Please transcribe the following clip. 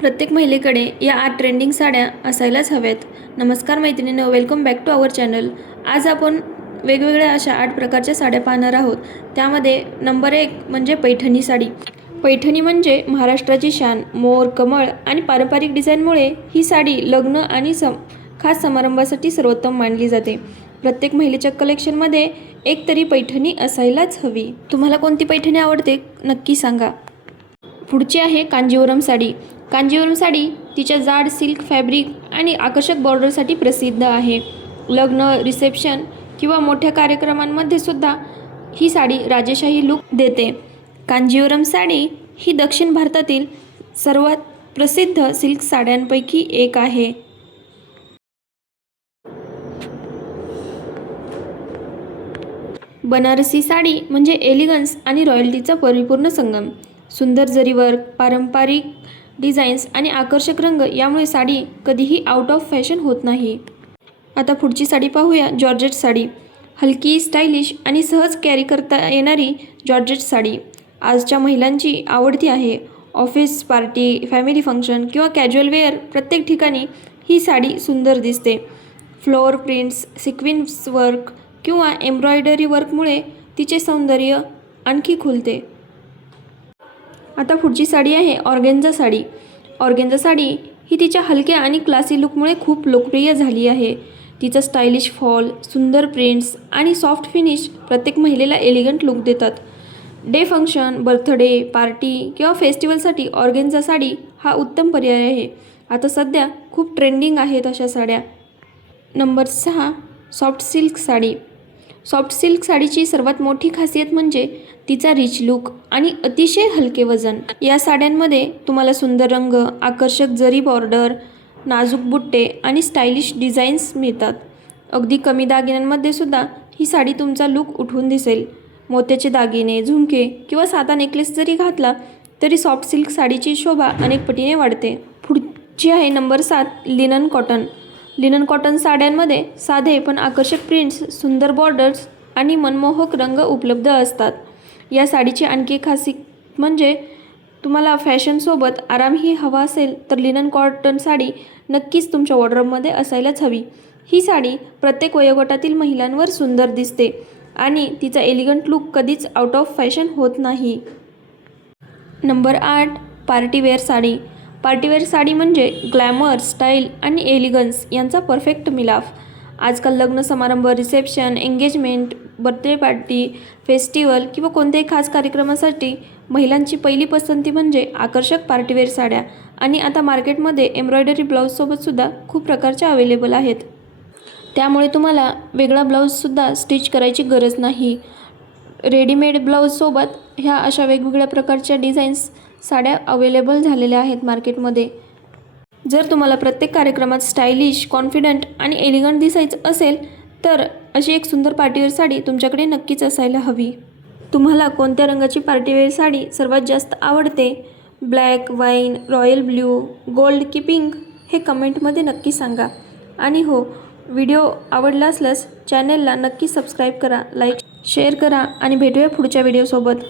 प्रत्येक महिलेकडे या 8 ट्रेंडिंग साड्या असायलाच हव्यात। नमस्कार मैत्रिणींनो, welcome back to our channel. आज आपण वेगवेगळ्या अशा 8 प्रकारच्या साड्या पाहणार आहोत। त्यामध्ये नंबर 1 म्हणजे पैठणी साडी। पैठणी म्हणजे महाराष्ट्राची शान। मोर, कमळ आणि पारंपरिक डिझाईनमुळे ही साडी लग्न आणि खास समारंभासाठी सर्वोत्तम मानली जाते। प्रत्येक महिलेच्या कलेक्शनमध्ये एक तरी पैठणी असायलाच हवी। तुम्हाला कोणती पैठणी आवडते नक्की सांगा। पुढची आहे कांजीवरम साडी। कांजीवरम साडी तिच्या जाड सिल्क फॅब्रिक आणि आकर्षक बॉर्डरसाठी प्रसिद्ध आहे। लग्न, रिसेप्शन किंवा मोठ्या कार्यक्रमांमध्ये सुद्धा ही साडी राजेशाही लुक देते। कांजीवरम साडी ही दक्षिण भारतातील सर्वात प्रसिद्ध सिल्क साड्यांपैकी एक आहे। बनारसी साडी म्हणजे एलिगन्स आणि रॉयल्टीचा परिपूर्ण संगम। सुंदर जरी वर्क, पारंपरिक डिझाईन्स आणि आकर्षक रंग यामुळे साडी कधीही आउट ऑफ फॅशन होत नाही। आता पुढची साडी पाहूया, जॉर्जेट साडी। हलकी, स्टायलिश आणि सहज कॅरी करता येणारी जॉर्जेट साडी आजच्या महिलांची आवडती आहे। ऑफिस पार्टी, फॅमिली फंक्शन किंवा कॅज्युअल वेअर प्रत्येक ठिकाणी ही साडी सुंदर दिसते। फ्लोअर प्रिंट्स, सिक्विन्स वर्क किंवा एम्ब्रॉयडरी वर्कमुळे तिचे सौंदर्य आणखी खुलते। आता पुढची साडी आहे ऑर्गेन्झा साडी। ऑर्गेन्झा साडी ही तिच्या हलक्या आणि क्लासी लुकमुळे खूप लोकप्रिय झाली आहे। तिचा स्टायलिश फॉल, सुंदर प्रिंट्स आणि सॉफ्ट फिनिश प्रत्येक महिलेला एलिगंट लुक देतात। डे फंक्शन, बर्थडे पार्टी किंवा फेस्टिवलसाठी ऑर्गेन्झा साडी हा उत्तम पर्याय आहे। आता सध्या खूप ट्रेंडिंग आहेत अशा साड्या। Number 6 soft silk sari. Soft silk साडीची सर्वात मोठी खासियत म्हणजे तिचा रिच लुक आणि अतिशय हलके वजन। या साड्यांमध्ये तुम्हाला सुंदर रंग, आकर्षक जरी बॉर्डर, नाजूक बुट्टे आणि स्टायलिश डिझाईन्स मिळतात। अगदी कमी दागिन्यांमध्ये सुद्धा ही साडी तुमचा लुक उठून दिसेल। मोत्याचे दागिने, झुमके किंवा साधा नेकलेस जरी घातला तरी सॉफ्ट सिल्क साडीची शोभा अनेक पटीने वाढते। पुढची आहे number 7 linen cotton. Linen cotton साड्यांमध्ये साधे पण आकर्षक प्रिंट्स, सुंदर बॉर्डर्स आणि मनमोहक रंग उपलब्ध असतात। या साडीची आणखी खासियत म्हणजे तुम्हाला फॅशनसोबत आरामही हवा असेल तर लिनन कॉटन साडी नक्कीच तुमच्या वॉर्डरोबमध्ये असायलाच हवी। ही साडी प्रत्येक वयोगटातील महिलांवर सुंदर दिसते आणि तिचा एलिगंट लुक कधीच आउट ऑफ फॅशन होत नाही। Number 8 partywear sari. Partywear sari म्हणजे ग्लॅमर, स्टाईल आणि एलिगन्स यांचा परफेक्ट मिलाफ। आजकाल लग्न समारंभ, reception, engagement, birthday party, festival किंवा कोणत्याही खास कार्यक्रमासाठी महिलांची पहिली पसंती म्हणजे आकर्षक पार्टीवेअर साड्या। आणि आता मार्केटमध्ये एम्ब्रॉयडरी ब्लाऊजसोबत सुद्धा खूप प्रकारच्या अवेलेबल आहेत। त्यामुळे तुम्हाला वेगळा ब्लाऊजसुद्धा स्टिच करायची गरज नाही। रेडीमेड ब्लाऊजसोबत ह्या अशा वेगवेगळ्या प्रकारच्या डिझाईन्स साड्या अवेलेबल झालेल्या आहेत मार्केटमध्ये। जर तुम्हाला प्रत्येक कार्यक्रमात स्टायलिश, कॉन्फिडंट आणि एलिगंट दिसायचं असेल तर अशी एक सुंदर पार्टीवेअर साडी तुमच्याकडे नक्कीच असायला हवी। तुम्हाला कोणत्या रंगाची पार्टीवेअर साडी सर्वात जास्त आवडते? Black, wine, royal blue, gold की पिंक? हे कमेंटमध्ये नक्की सांगा। आणि हो, व्हिडिओ आवडला असल्यास चॅनेलला नक्की सबस्क्राईब करा, लाईक, शेअर करा आणि भेटूया पुढच्या व्हिडिओसोबत।